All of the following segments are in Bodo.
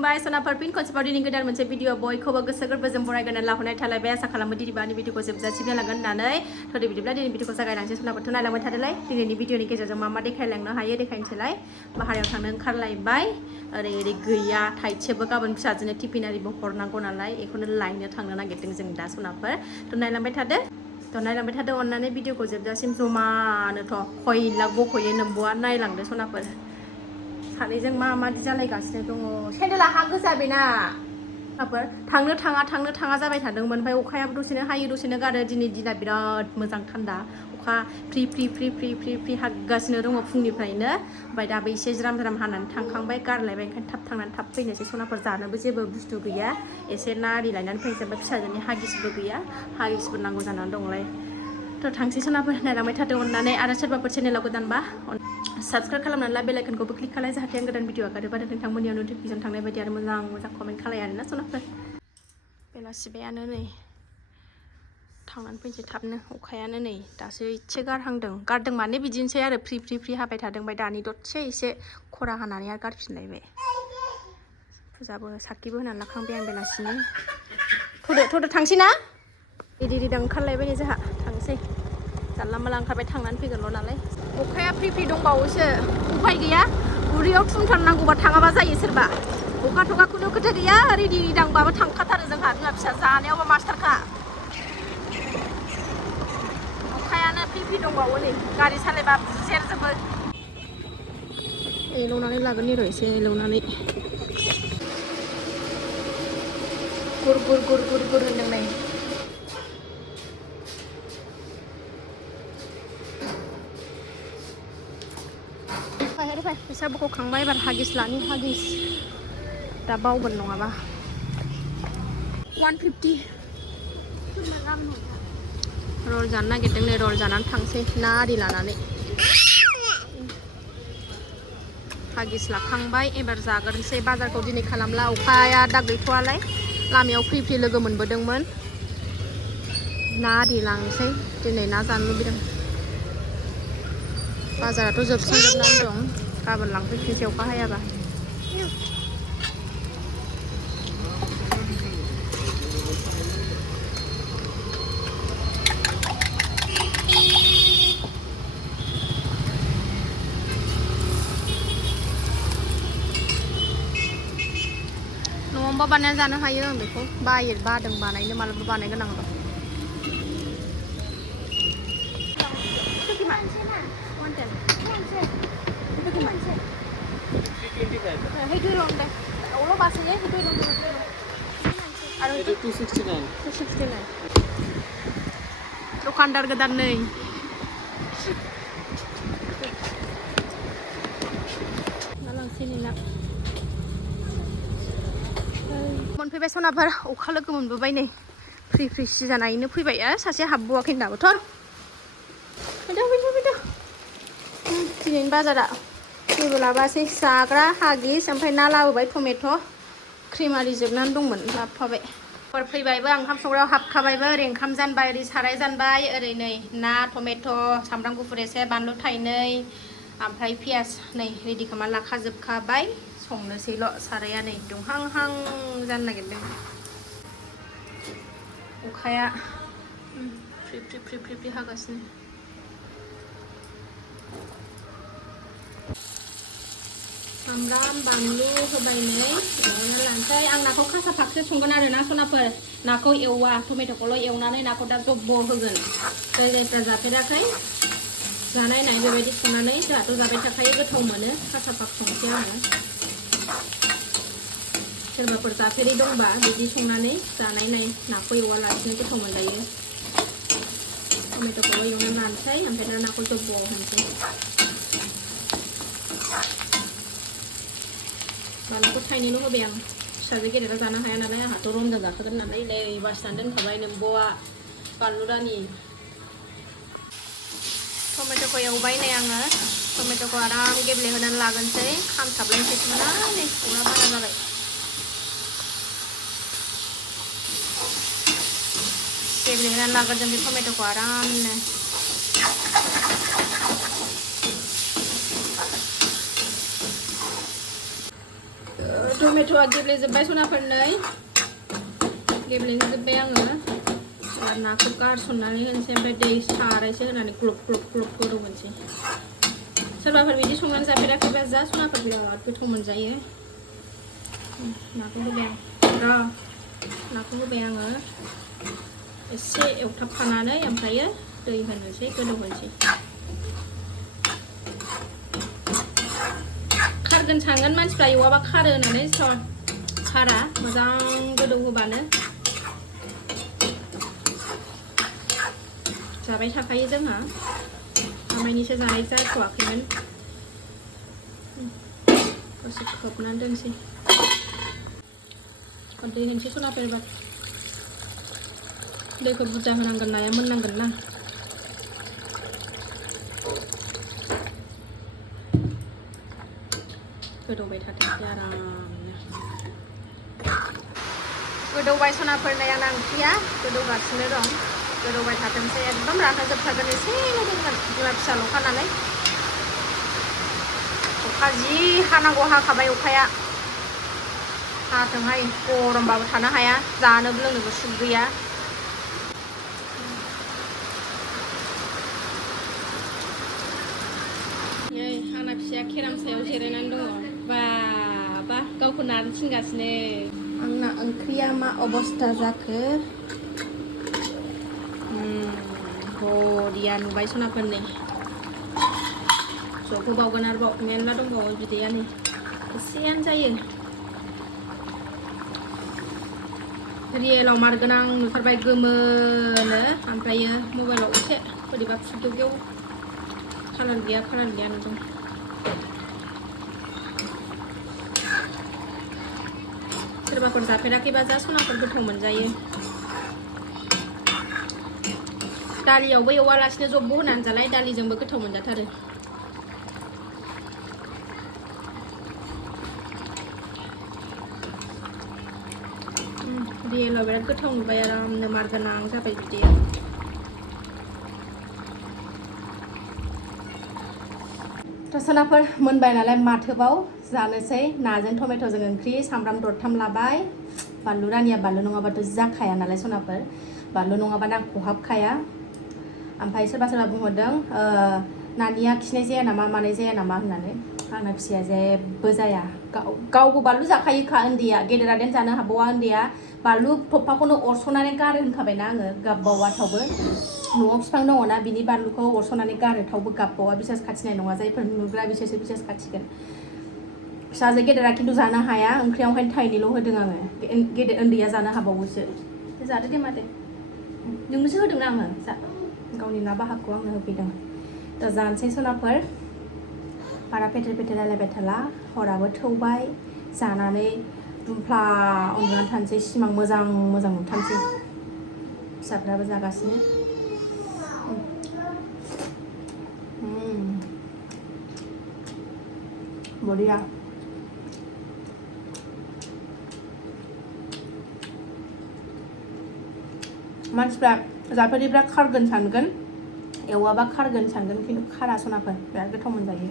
खुलुमबाय सनाफोर फिन खनसेबाव दिनै गोदान मोनसे भिडिअ बयखौबो गोसो गोरबोजों बरायगोन लाहरनाय थालायबाय आसा खालामो दिनैबानि भिडिअखौ जोबजासिम नायलांगोन होननानै थोदे बिदिब्ला दिनै भिडिअखौ जागायलांसै सनाफोरथ' नायलांबाय थादोलाय दिनैनि भिडिअनि गेजेरजों मा देखायलांनो हायो देखायनोसैलाय बाहेरायाव थांनो ओंखारलायबाय ओरै गैया थाइसेबो गाबोन फिसाजोनो टिफिन आरिबो हरनांगौ नालाय बेखौनो लायनो थांनो नागिरदों जों दा सनाफोर थ' नायलांबाय थादो अननानै भिडिअखौ जोबजासिम जमानोथ' खयलाक बख'यो नोंब'आ नायलांदो सनाफोर सानैजों मादि जालायगासिनो दङ सेन्देला हा गोजा बेना थांनो थाङा जाबाय थादोंमोन ओमफ्राय अखायाबो दसेनो हायो दसेनो गारो दिनै दिना बिराद मोजां थान्दा अखा फ्रि फ्रि हागासिनो दङ फुंनिफ्रायनो ओमफ्राय दाबो एसे ज्राम हानानै थांखांबाय गारलायबाय ओंखायनो थाब थांनानै थाब फैनोसै सनाफोर जानोबो जेबो बुस्थु गैया एसे ना आरि लायनानै फैनोसै ओमफ्राय फिसाजोनि हागिसबो गैया हागिसबो नांगौ जानानै दंलाय थ' थांसै सनाफोर नायलांबाय थादों अननानै आरो सोरबाफोर चेनेलाव गोदानबा साबस्क्राइब खालामनानै ला बेल आइकनखौबो क्लिक खालाय जाहाथे आं गोदान भिडिअ आगारोबा नोंथांमोननियाव नटिफिकेसन थांनाय बायदि आरो मोजां कमेन्ट खालाय आरोना सनाफोर बेलासिबायानो नै थांनानै फैनोसै थाबनो अखायानो नै दासो एसे गारदों माने बिदिनोसै आरो फ्रि हाबाय थादों ओमफ्राय दानि दसे एसे खरा हानानै आरो गारफिनलायबाय फुजाबो साखिबो होनानै लाखांबाय आं बेलासिनि थ'दो थांसै ना रिदा ओंखारलायबाय नै जोंहा थांसै जानला माला ओंखारबाय थांनानै फैगोनल' नालाय अखाया फ्रि दंबावोसो उफाय गैया उदैयाव थुमथारनांगौबा थाङाबा जायो सोरबा अखा थखाखौनो खोथा गैया रिदांबाबो थांखाथारो जोंहा बिमा फिसा जानायावबा मास्टारखा अखायानो फ्रि दंबावो नै गारि सालायबा बुजेरजोबो एलौनानै लागोन र' एसे एलौनानै गुर होनदों नै फैसा बख'खांबाय एबार हागिस लानि हागिस दा बावगोन नङाबा 150 रल जानो नागिरदों नै रल जानानै थांसै ना आरि लानानै हागिस लाखांबाय एबार जाग्रोनोसै बाजारखौ दिनै खालामला अखाया दा गैथ'वालाय लामायाव फ्रि लोगो मोनबोदोंमोन ना आरि लांसै दिनै ना जानो लुबैदों बाजाराथ' जोबस्रांजोबनानै दं गाबोन लांफैफिनसै अखा हायाबा न'आवबा बानायना जानो हायो आं बेखौ बादों बानायनो मालाबा बानायगोन आं दखानदार गोदान नै मोनफैबाय सनाफोर अखा लोगो मोनबोबाय नै फ्रि सिजानायैनो फैबाय सासे हाबबोआखै दाबोथ' फैदो दिनैनि बाजारा जेबो लाबोआसै जाग्रा हागिस ओमफ्राय ना लाबोबाय टमेट' क्रिम आरि जोबनानै दंमोन लाबोफाबाय फैबायबो आं ओंखाम संग्रायाव हाबखाबायबो ओरै ओंखाम जानबाय ओरै साराय जानबाय ओरै नै ना टमेट' सामब्राम गुफुर एसे बानलु थाइनै ओमफ्राय पियास नै रेडि खालामना लाखाजोबखाबाय संनोसैल' साराया नै दुंहांहां जानो नागिरदों अखाया फ्रि हागासिनो सामब्राम बानलु होबाय नै एवना लानोसै आं नाखौ खासा फाख्रि संगोन आरो ना सनाफोर नाखौ एवा टमेट'खौल' एवनानै नाखौ दा जब्ब' होगोन जायफ्रा जाफेराखै जानाय बेबायदि संनानै जोंहाथ' जाबाय थाखायो गोथाव मोनो खासा फाख संसै आङो सोरबाफोर जाफेरै दंबा बिदि संनानै जानाय नाखौ एवालासिनो गोथाव मोनजायो टमेट'खौल' एवनानै लानोसै ओमफ्राय दा नाखौ जब्ब' होनोसै बानलुखौ थाइनैल' होबाय आं फिसाजो गेदेरा जानो हाया नालाय आंहाथ' रमजा जाखागोन नालाय नै बासिनानै दोनखाबाय नोंब'आ बानलु रानि टमेट'खौ एवबाय नै आङो टमेट'खौ आराम गेब्लेहोनानै लागोनसै खामथाबलायनोसै नै अरा बारा जाबाय गेब्लेहोनानै लाग्रोदों बे टमेट'खौ आरामनो टमेट'आ गेब्लेजोब्बाय सनाफोरनै गेब्लेजोब्बाय आङो नाखौ गारसननानै होनोसै ओमफ्राय दै सारायसो होनानै ग्लब ग्लब ग्लब गोदौहोनोसै सोरबाफोर बिदि संनानै जाफेराखैबा जा सनाफोर बिराद गोथाव मोनजायो नाखौ होबाय आं नाखौ होबाय आङो एसे एवथाबखानानै ओमफ्रायो दै होनोसै गोदौहोनोसै खारगोन सानगोन मानसिफ्रा एवाबा खारो होननानै खारा मोजां गोदौ होबानो जाबाय थाखायो जोंहा आमाइनिसो जानाय जाथ'वाखैमोन दसे खोबनानै दोनसै दै होनोसै सनाफोर एबार दैखौ बुरजा होनांगोन नाया मोननांगोन ना गोदौबाय थाथोंसै आरामनो गोदौबाय सनाफोरनै आंना ओंख्रिया गोदौगासिनो दं गोदौबाय थाथोंसै एकदम रानहोजोबथारगोन एसेल' दोनगोन बिमा फिसाल'खा नालाय अखा जि हानांगौ हाखाबाय अखाया हाथोंहाय गरमबाबो थानो हाया जानोबो लोंनोबो सुग गैया आंना फिसाया केराम सायाव जिरायनानै दङ बा गावखौ नारनो थिनगासिनो आंना ओंख्रिया मा अबस्था जाखो बरिया नुबाय सनाफोरनै जब होबावगोन आरोबाव मेरला दंबावो बिदैया नै एसेयानो जायो रियेलाव मार गोनां नुथारबाय गोमोनो ओमफ्रायो मबाइलाव एसे बोरैबा फुरगेवगेव कालार गैया नुदों सोरबाफोर जाफेराखैबा जा सनाफोर गोथाव मोनजायो दालियावबो एवालासिनो जब्ब होनानै जालाय दालिजोंबो गोथाव मोनजाथारो रियेलाव बिराद गोथाव नुबाय आरामनो मार गोनां जाबाय बिदिया सनाफोर मोनबाय नालाय माथोबाव जानोसै नाजों टमेट'जों ओंख्रि सामब्राम दरथाम लाबाय बानलु रानिया बानलु नङाबाथ' जाखाया नालाय सनाफोर बानलु नङाबानो आं खहाबखाया ओमफ्राय सोरबा बुंहरदों नानिया खिनाय जाया नामा मानाय जाया नामा होननानै आंना फिसाया जेबो जाया गावबो बानलु जाखायोखा उन्दैया गेदेरा देन जानो हाबावा उन्दैया बानलु थफाखौनो अरस'नानै गारो होनखाबायना आङो गाबबावा थावबो न'आव बिफां दङना बिनि बानलुखौ अरस'नानै गारो थावबो गाबबावा बिसास खाथिनाय नङा जायफोर नुग्रा बिसोरसो बिसास खाथिगोन फिसाजो गेदेरा खिन्थु जानो हाया ओंख्रियावहाय थाइनैल' होदों आङो गेदेर उन्दैया जानो हाबावोसो जादो दे मादे नोंनोसो होदोंना आङो जा गावनि ना बाहागखौ आंनो होफैदों दा जानोसै सनाफोर बारा पेटेर पेटेर रायलायबाय थाला हराबो थौबाय जानानै दुमफ्ला उन्दुनानै थानोसै सिमां मोजां नुथानसै फिसाफ्राबो जागासिनो बरिया मानसिफ्रा जाफेरिफ्रा खारगोन सानगोन एवाबा खारगोन सानगोन खिन्थु खारा सनाफोर बिराद गोथाव मोनजायो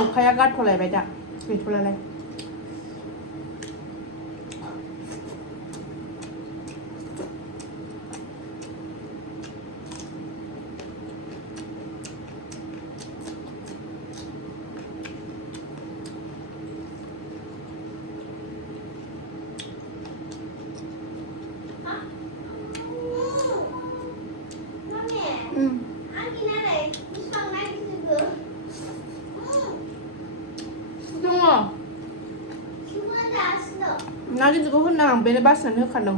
अखाया गारथ'लायबाय दा गैथ'लालाय ना गिदिरखौ होननाङा आं बेनो बासिनानै होखादों